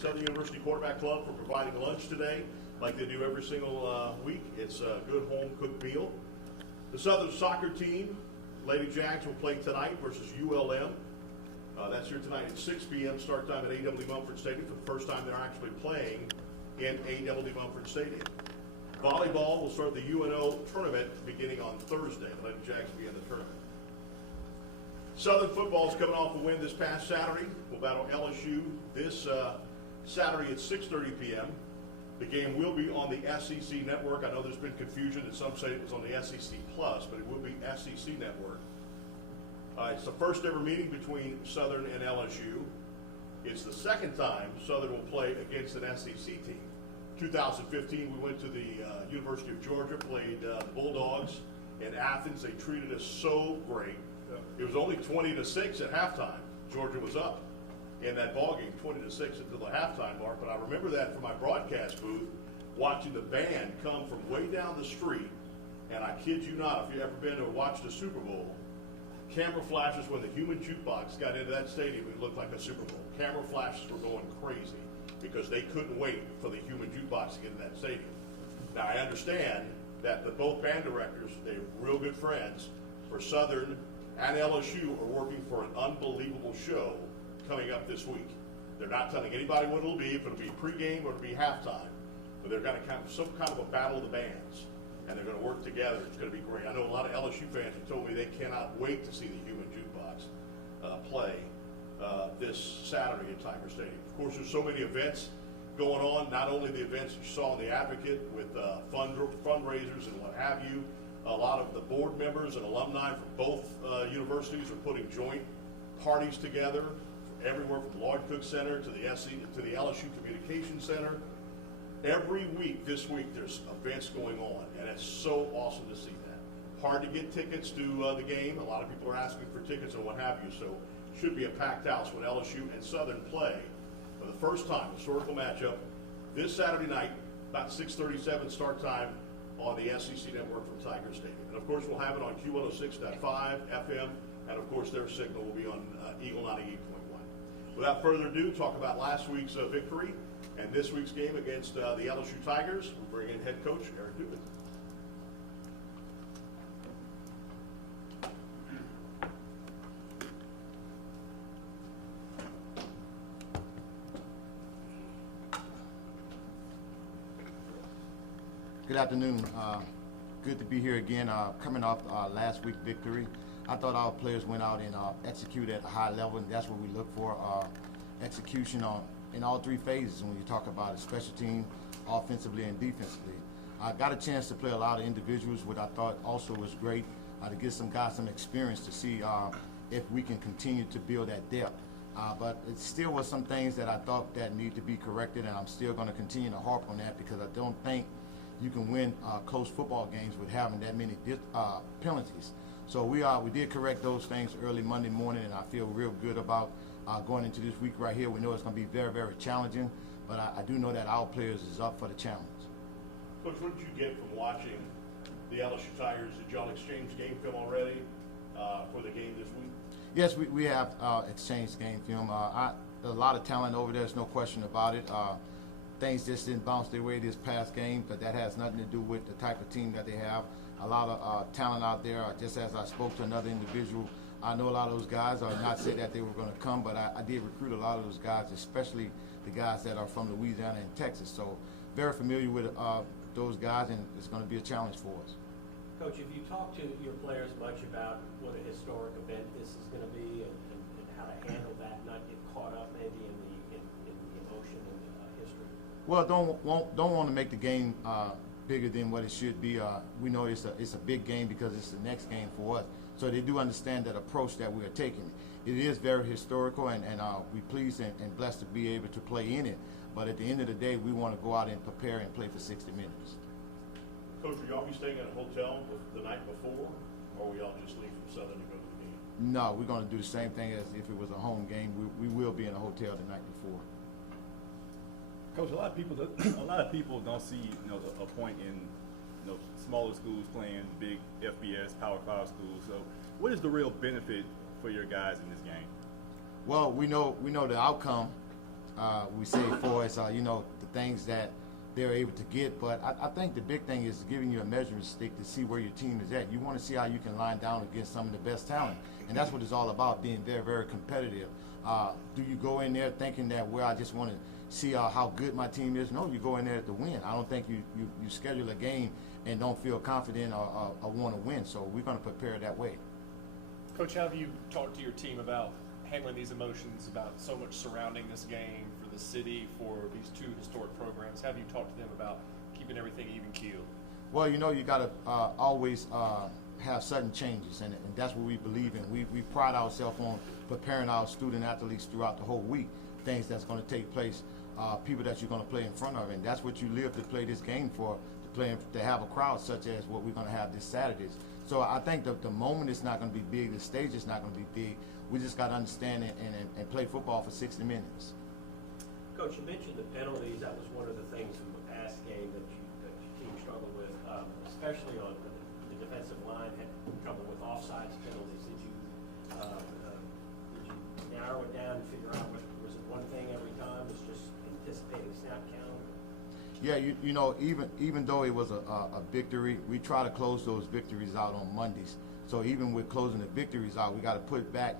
Southern University Quarterback Club for providing lunch today, like they do every single week. It's a good home-cooked meal. The Southern soccer team, Lady Jags, will play tonight versus ULM. That's here tonight at 6 p.m. Start time at A.W. Mumford Stadium for the first time they're actually playing in A.W. Mumford Stadium. Volleyball will start the UNO tournament beginning on Thursday. The Lady Jags will be in the tournament. Southern football is coming off a win this past Saturday. We'll battle LSU this Saturday at 6:30 p.m. The game will be on the SEC network. I know there's been confusion that some say it was on the SEC Plus, but it will be SEC network. It's the first ever meeting between Southern and LSU. It's the second time Southern will play against an SEC team. 2015, we went to the University of Georgia, played the Bulldogs in Athens. They treated us so great. It was only 20-6 at halftime. Georgia was up in that ballgame, 20-6 until the halftime mark. But I remember that from my broadcast booth, watching the band come from way down the street. And I kid you not, if you've ever been to watch the Super Bowl, camera flashes when the human jukebox got into that stadium, it looked like a Super Bowl. Camera flashes were going crazy because they couldn't wait for the human jukebox to get in that stadium. Now, I understand that both band directors, they're real good friends, for Southern and LSU are working for an unbelievable show coming up this week. They're not telling anybody what it'll be, if it'll be pregame or it'll be halftime. But they're going to have some kind of a battle of the bands, and they're going to work together. It's going to be great. I know a lot of LSU fans have told me they cannot wait to see the human jukebox play this Saturday at Tiger Stadium. Of course, there's so many events going on, not only the events you saw in the Advocate with fundraisers and what have you. A lot of the board members and alumni from both universities are putting joint parties together, everywhere from the Lord Cook Center to the LSU Communication Center. Every week this week there's events going on, and it's so awesome to see that. Hard to get tickets to the game. A lot of people are asking for tickets and what have you, so it should be a packed house when LSU and Southern play for the first time, historical matchup, this Saturday night, about 6:37 start time on the SEC network from Tiger Stadium. And of course we'll have it on Q106.5 FM, and of course their signal will be on Eagle 98.1. Without further ado, talk about last week's victory and this week's game against the LSU Tigers. We'll bring in head coach Eric Dubin. Good afternoon. Good to be here again. Coming off last week's victory, I thought our players went out and executed at a high level, and that's what we look for, execution in all three phases when you talk about a special team, offensively and defensively. I got a chance to play a lot of individuals, what I thought also was great, to give some guys some experience to see if we can continue to build that depth. But it still was some things that I thought that need to be corrected, and I'm still going to continue to harp on that because I don't think you can win close football games with having that many penalties. So we did correct those things early Monday morning, and I feel real good about going into this week right here. We know it's going to be very, very challenging, but I do know that our players is up for the challenge. Coach, what did you get from watching the LSU Tigers? Did y'all exchange game film already for the game this week? Yes, we have exchanged game film. There's a lot of talent over there, there's no question about it. Things just didn't bounce their way this past game, but that has nothing to do with the type of team that they have. A lot of talent out there. Just as I spoke to another individual, I know a lot of those guys are not saying that they were going to come, but I did recruit a lot of those guys, especially the guys that are from Louisiana and Texas. So very familiar with those guys, and it's going to be a challenge for us. Coach, have you talked to your players much about what a historic event this is going to be and how to handle that, not get caught up maybe in the emotion and history? Well, don't want to make the game bigger than what it should be. We know it's a big game because it's the next game for us. So they do understand that approach that we are taking. It is very historical, and we're pleased and blessed to be able to play in it. But at the end of the day, we want to go out and prepare and play for 60 minutes. Coach, will y'all be staying at a hotel the night before, or will y'all just leave from Southern to go to the game? No, we're going to do the same thing as if it was a home game. We will be in a hotel the night before. Coach, a lot of people don't see a point in smaller schools playing big FBS Power 5 schools. So, what is the real benefit for your guys in this game? Well, we know the outcome. we say for us, you know, the things that they're able to get. But I think the big thing is giving you a measuring stick to see where your team is at. You want to see how you can line down against some of the best talent. And that's what it's all about, being very, very competitive. Do you go in there thinking that, well, I just want to see how good my team is? No, you go in there to win. I don't think you schedule a game and don't feel confident or want to win. So we're going to prepare that way. Coach, how have you talked to your team about handling these emotions, about so much surrounding this game for the city, for these two historic programs? Have you talked to them about keeping everything even keeled? Well, you know, you got to always have sudden changes, and that's what we believe in. We pride ourselves on preparing our student athletes throughout the whole week, things that's going to take place, people that you're going to play in front of, and that's what you live to play this game for, to have a crowd such as what we're going to have this Saturday. So I think the moment is not going to be big, the stage is not going to be big. We just got to understand it and play football for 60 minutes. Coach, you mentioned the penalties. That was one of the things from the past game that your team struggled with, especially on the defensive line, had trouble with offsides penalties. Did you narrow it down and figure out was it one thing every time? Was just anticipating snap count? Yeah, you know, even though it was a victory, we try to close those victories out on Mondays. So even with closing the victories out, we got to put back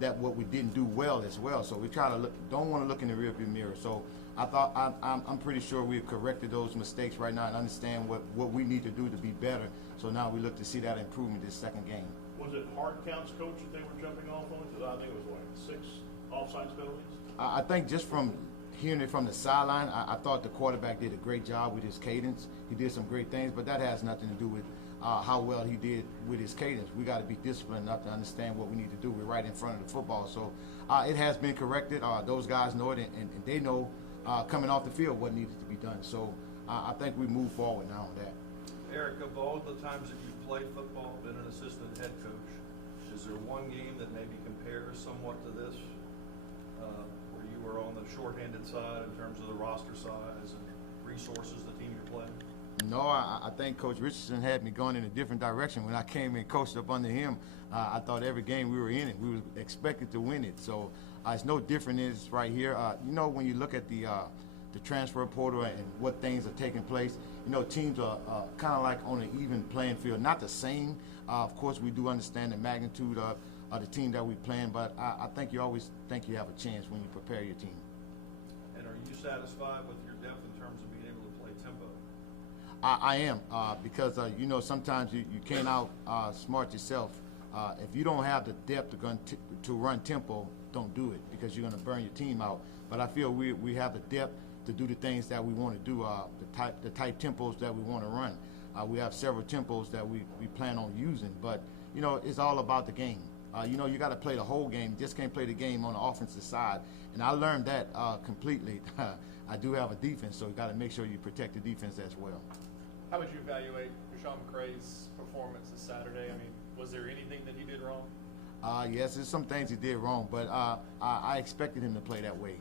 that what we didn't do well as well. So we try to don't want to look in the rearview mirror. So I'm pretty sure we've corrected those mistakes right now and understand what we need to do to be better. So now we look to see that improvement this second game. Was it hard counts, Coach, that they were jumping off on? Because I think it was what, 6 offsides penalties? I think just from hearing it from the sideline, I thought the quarterback did a great job with his cadence. He did some great things, but that has nothing to do with how well he did with his cadence. We got to be disciplined enough to understand what we need to do. We're right in front of the football. So it has been corrected. Those guys know it, and they know coming off the field what needed to be done. So I think we move forward now on that. Eric, of all the times that you've played football, been an assistant head coach, is there one game that maybe compares somewhat to this, where you were on the shorthanded side in terms of the roster size and resources the team you're playing? No, I think Coach Richardson had me going in a different direction. When I came and coached up under him, I thought every game we were in it, we were expected to win it. So it's no different is right here. You know, when you look at the transfer portal and what things are taking place, you know, teams are kind of like on an even playing field. Not the same. Of course, we do understand the magnitude of the team that we're playing, but I think you always think you have a chance when you prepare your team. And are you satisfied with your depth in terms of being able to play tempo? I am, because, you know, sometimes you can't smart yourself. If you don't have the depth to run tempo, don't do it, because you're going to burn your team out. But I feel we have the depth to do the things that we want to do, the type tempos that we want to run. We have several tempos that we plan on using, but, you know, it's all about the game. You know, you got to play the whole game. You just can't play the game on the offensive side. And I learned that completely. I do have a defense, so you got to make sure you protect the defense as well. How would you evaluate Sean McCray's performance this Saturday? I mean, was there anything that he did wrong? Yes, there's some things he did wrong, but I expected him to play that way.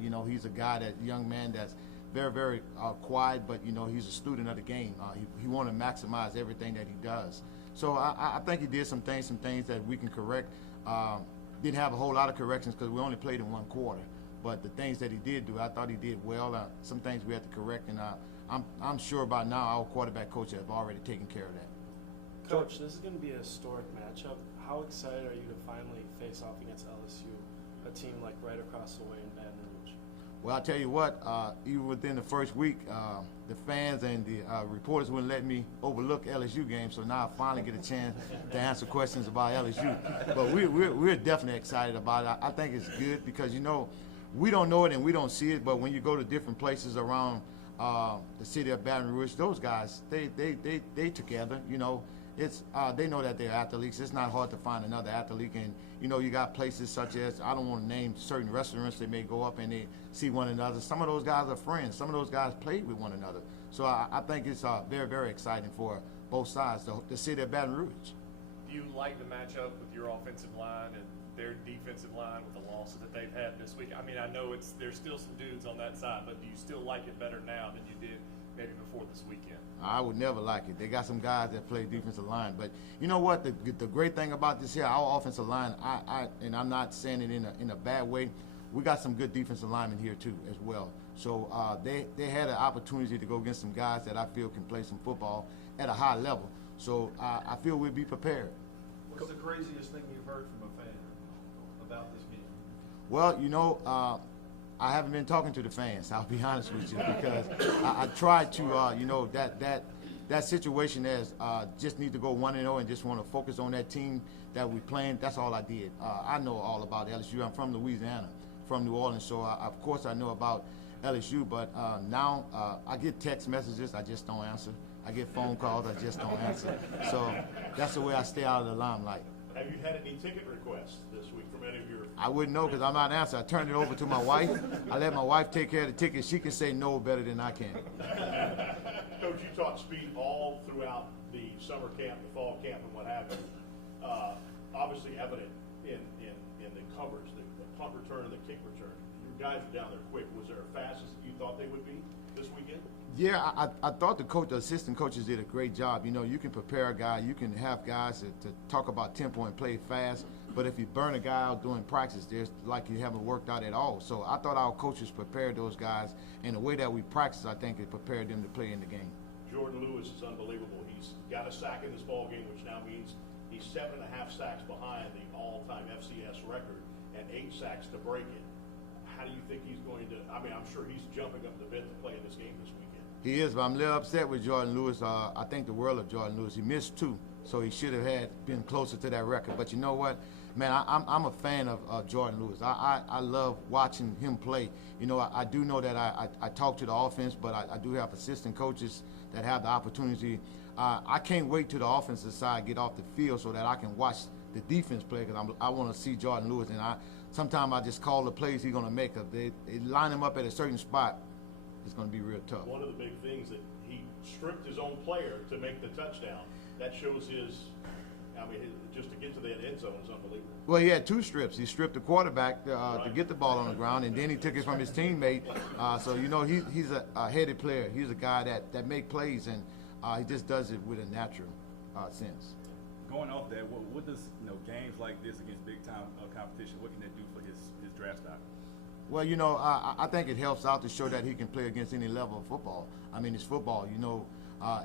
You know, he's a guy, young man that's very, very quiet, but, you know, he's a student of the game. He want to maximize everything that he does. So I think he did some things that we can correct. Didn't have a whole lot of corrections because we only played in one quarter. But the things that he did do, I thought he did well. Some things we had to correct, and I'm sure by now our quarterback coach have already taken care of that. Coach, this is going to be a historic matchup. How excited are you to finally face off against LSU, a team like right across the way in Baton Rouge? Well, I'll tell you what, even within the first week, the fans and the reporters wouldn't let me overlook LSU games, so now I finally get a chance to answer questions about LSU. But we're definitely excited about it. I think it's good because, you know, we don't know it and we don't see it, but when you go to different places around the city of Baton Rouge, those guys, they together, you know. They know that they're athletes. It's not hard to find another athlete, and you know you got places such as, I don't want to name certain restaurants, they may go up and they see one another. Some of those guys are friends. Some of those guys played with one another. So I think it's very, very exciting for both sides, the city of Baton Rouge. Do you like the matchup with your offensive line and their defensive line with the losses that they've had this week? I mean, I know there's still some dudes on that side, but do you still like it better now than you did maybe before this weekend? I would never like it. They got some guys that play defensive line, but you know what? The great thing about this here, our offensive line, and I'm not saying it in a bad way. we got some good defensive linemen here too as well. So they had an opportunity to go against some guys that I feel can play some football at a high level. So I feel we'll be prepared. What's the craziest thing you've heard from a fan about this game? Well, you know, I haven't been talking to the fans, I'll be honest with you, because I tried to, you know, that situation as just need to go 1-0 and just want to focus on that team that we playing. That's all I did. I know all about LSU. I'm from Louisiana, from New Orleans, so of course I know about LSU, but now I get text messages, I just don't answer. I get phone calls, I just don't answer. So that's the way I stay out of the limelight. Have you had any ticket requests this week from any of your? I wouldn't know because I'm not answering. I turned it over to my wife. I let my wife take care of the tickets. She can say no better than I can. Coach, you taught speed all throughout the summer camp, the fall camp, and what have you. Obviously evident in the coverage, the punt return and the kick return. Your guys are down there quick. Was there as fast as you thought they would be this weekend? Yeah, I thought the assistant coaches did a great job. You know, you can prepare a guy, you can have guys to talk about tempo and play fast, but if you burn a guy out during practice, there's like you haven't worked out at all. So I thought our coaches prepared those guys, and the way that we practice, I think it prepared them to play in the game. Jordan Lewis is unbelievable. He's got a sack in this ball game, which now means he's 7.5 sacks behind the all-time FCS record and 8 sacks to break it. How do you think he's going to, I mean, I'm sure he's jumping up the bit to play in this game this weekend. He is, but I'm a little upset with Jordan Lewis. I think the world of Jordan Lewis. He missed 2, so he should have been closer to that record. But you know what, man, I'm a fan of Jordan Lewis. I love watching him play. You know, I do know that I talk to the offense, but I do have assistant coaches that have the opportunity. I can't wait till the offensive side get off the field so that I can watch the defense play because I want to see Jordan Lewis. And sometimes I just call the plays he's going to make. If they line him up at a certain spot, it's going to be real tough. One of the big things that he stripped his own player to make the touchdown. That shows just to get to that end zone is unbelievable. Well, he had 2 strips. He stripped the quarterback to get the ball on the ground, and then he took it from his teammate. So, you know, he's a headed player. He's a guy that make plays, and he just does it with a natural sense. Going off that, what does games like this against big-time competition, what can that do for his draft stock? Well, you know, I think it helps out to show that he can play against any level of football. I mean, it's football. You know,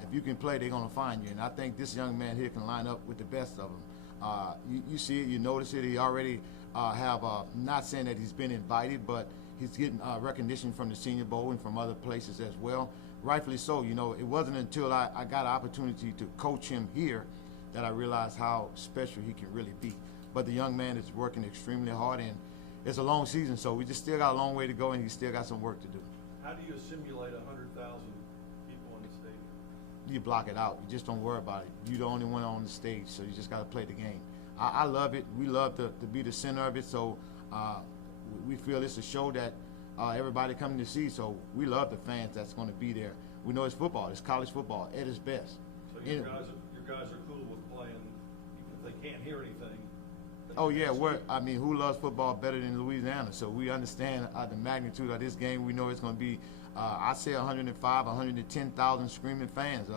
if you can play, they're going to find you. And I think this young man here can line up with the best of them. You see it, you notice it. He already not saying that he's been invited, but he's getting recognition from the Senior Bowl and from other places as well. Rightfully so. You know, it wasn't until I got an opportunity to coach him here that I realized how special he can really be. But the young man is working extremely hard, and it's a long season, so we just still got a long way to go, and he still got some work to do. How do you simulate 100,000 people in the stadium? You block it out. You just don't worry about it. You're the only one on the stage, so you just got to play the game. I love it. We love to be the center of it, so we feel it's a show that everybody coming to see, so we love the fans that's going to be there. We know it's football. It's college football at its best. So your guys are cool with playing, even if they can't hear anything. Oh yeah, who loves football better than Louisiana? So we understand the magnitude of this game. We know it's going to be, I say 105, 110,000 screaming fans.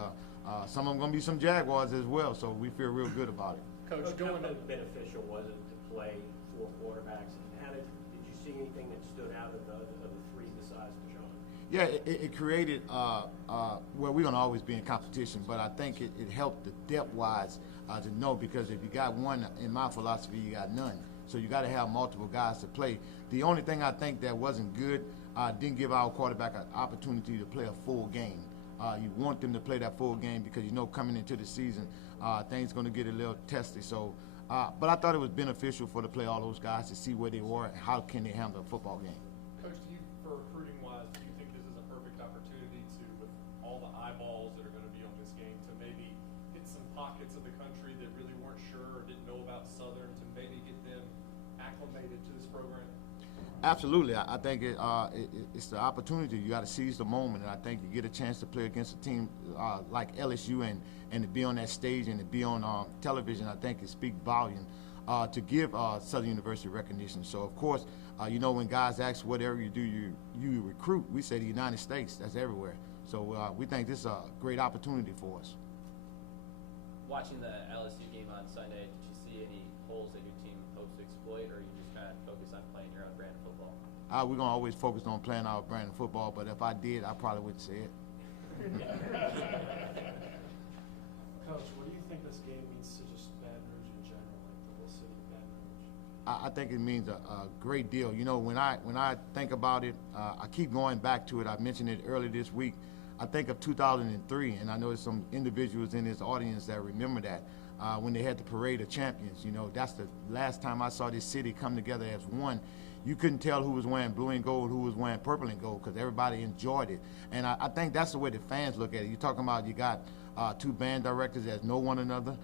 Some of them going to be some Jaguars as well. So we feel real good about it. Coach, how beneficial was it to play 4 quarterbacks? And did you see anything that stood out of the 3 besides Deshaun? Yeah, it created well, we're going to always be in competition, but I think it helped the depth-wise to know, because if you got one, in my philosophy, you got none. So you got to have multiple guys to play. The only thing I think that wasn't good, didn't give our quarterback an opportunity to play a full game. You want them to play that full game because you know coming into the season, things going to get a little testy. So, but I thought it was beneficial to play all those guys to see where they were and how can they handle a football game. Coach, for recruiting-wise, do you think this is a perfect opportunity to, with all the eyeballs that are going to be on this game, to maybe hit some pockets of the country that really weren't sure or didn't know about Southern, to maybe get them acclimated to this program? Absolutely. I think it's the opportunity. You got to seize the moment, and I think you get a chance to play against a team like LSU and to be on that stage and to be on television. I think it speaks volume to give Southern University recognition. So, of course, you know, when guys ask what area you recruit, we say the United States. That's everywhere. So we think this is a great opportunity for us. Watching the LSU game on Sunday, did you see any holes that your team hopes to exploit, or are you just kind of focused on playing your own brand of football? We're going to always focus on playing our brand of football, but if I did, I probably wouldn't say it. Coach, what do you think this game means to just Baton Rouge in general, like the whole city of Baton Rouge? I think it means a great deal. You know, when I think about it, I keep going back to it. I mentioned it earlier this week. I think of 2003, and I know there's some individuals in this audience that remember that when they had the Parade of Champions. You know, that's the last time I saw this city come together as one. You couldn't tell who was wearing blue and gold, who was wearing purple and gold, because everybody enjoyed it. And I think that's the way the fans look at it. You're talking about you got two band directors that know one another.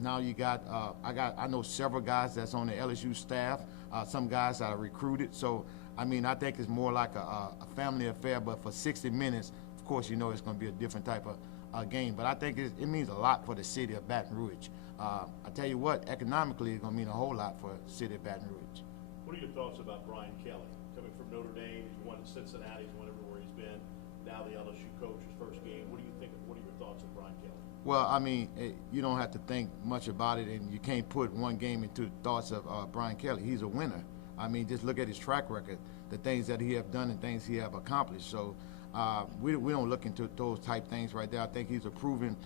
Now you got, I know several guys that's on the LSU staff, some guys that are recruited. So, I mean, I think it's more like a family affair, but for 60 minutes, of course, you know it's going to be a different type of game. But I think it means a lot for the city of Baton Rouge. I tell you what, economically, it's going to mean a whole lot for the city of Baton Rouge. What are your thoughts about Brian Kelly? Coming from Notre Dame, he's won in Cincinnati, he's won everywhere he's been. Now the LSU coach, his first game. What do you think? What are your thoughts of Brian Kelly? Well, I mean, you don't have to think much about it, and you can't put one game into the thoughts of Brian Kelly. He's a winner. I mean, just look at his track record, the things that he have done and things he have accomplished. So we don't look into those type things right there. I think he's a proven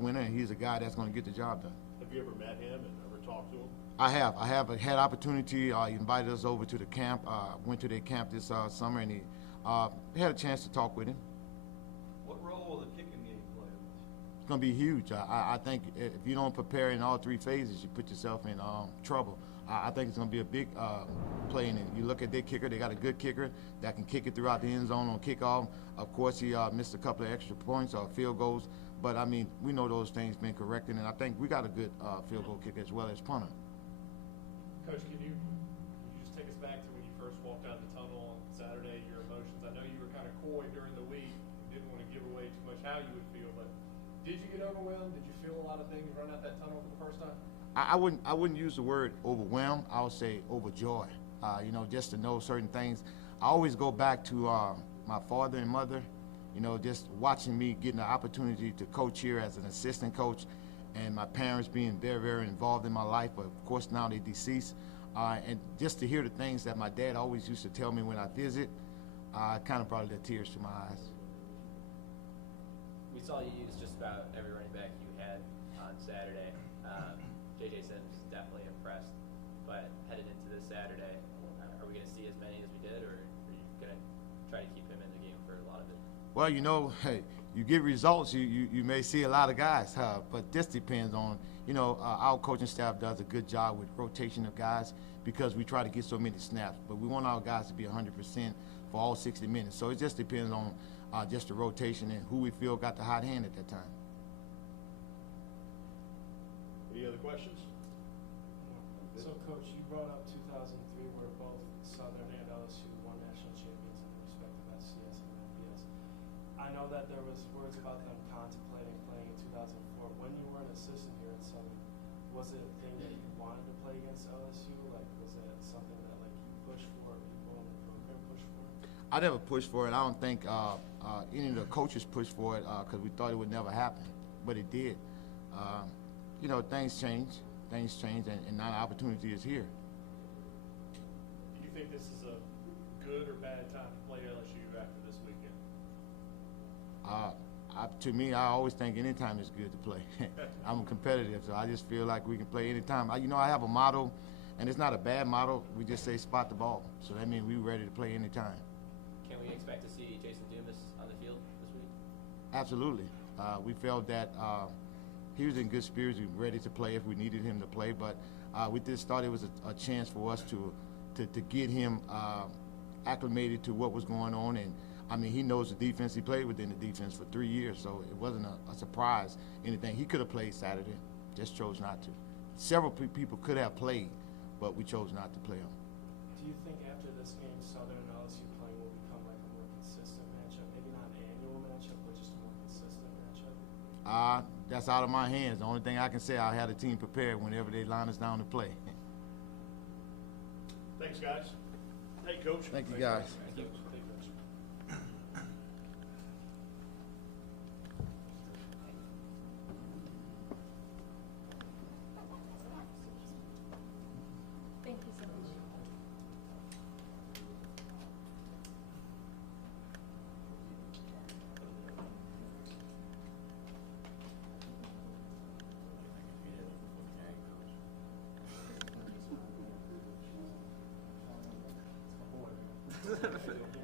winner, and he's a guy that's going to get the job done. Have you ever met him and ever talked to him? I have had opportunity. He invited us over to the camp. Went to their camp this summer, and he had a chance to talk with him. What role will the kicking game play? It's going to be huge. I think if you don't prepare in all three phases, you put yourself in trouble. I think it's going to be a big play in it. You look at their kicker; they got a good kicker that can kick it throughout the end zone on kickoff. Of course, he missed a couple of extra points or field goals, but I mean, we know those things been corrected, and I think we got a good field goal kicker as well as punter. Coach, can you just take us back to when you first walked out the tunnel on Saturday, your emotions? I know you were kind of coy during the week and didn't want to give away too much how you would feel, but did you get overwhelmed? Did you feel a lot of things running out that tunnel for the first time? I wouldn't use the word overwhelmed. I would say overjoyed. You know, just to know certain things. I always go back to my father and mother. You know, just watching me getting the opportunity to coach here as an assistant coach, and my parents being very, very involved in my life. But of course now they're deceased. And just to hear the things that my dad always used to tell me when I visit, kind of brought the tears to my eyes. We saw you use just about every running back you had on Saturday. J.J. Sims definitely impressed, but headed into this Saturday, are we going to see as many as we did, or are you going to try to keep him in the game for a lot of it? Well, you know, hey, you get results, you may see a lot of guys, but this depends on, you know, our coaching staff does a good job with rotation of guys because we try to get so many snaps, but we want our guys to be 100% for all 60 minutes. So it just depends on just the rotation and who we feel got the hot hand at that time. Any other questions? So, Coach, you brought up 2003, where both Southern and LSU won national champions in the respective FCS and FBS. I know that there was words about them contemplating playing in 2004. When you were an assistant here at Southern, was it a thing that you wanted to play against LSU? Like, was it something that like you pushed for, or people in the program pushed for? I never pushed for it. I don't think any of the coaches pushed for it because we thought it would never happen, but it did. You know, things change, and now the opportunity is here. Do you think this is a good or bad time to play LSU after this weekend? To me, I always think any time is good to play. I'm competitive, so I just feel like we can play anytime. You know, I have a motto, and it's not a bad motto. We just say spot the ball. So that means we're ready to play anytime. Can we expect to see Jason Dumas on the field this week? Absolutely. We felt that he was in good spirits. We were ready to play if we needed him to play. But we just thought it was a chance for us to get him acclimated to what was going on. And I mean, he knows the defense. He played within the defense for 3 years, so it wasn't a surprise, anything. He could have played Saturday, just chose not to. Several people could have played, but we chose not to play him. Do you think after this game, Southern and LSU playing will become like a more consistent matchup? Maybe not an annual matchup, but just a more consistent matchup? That's out of my hands. The only thing I can say, I had a team prepared whenever they line us down to play. Thanks, guys. Hey, Coach. Thank you, guys. Thank you. Yes.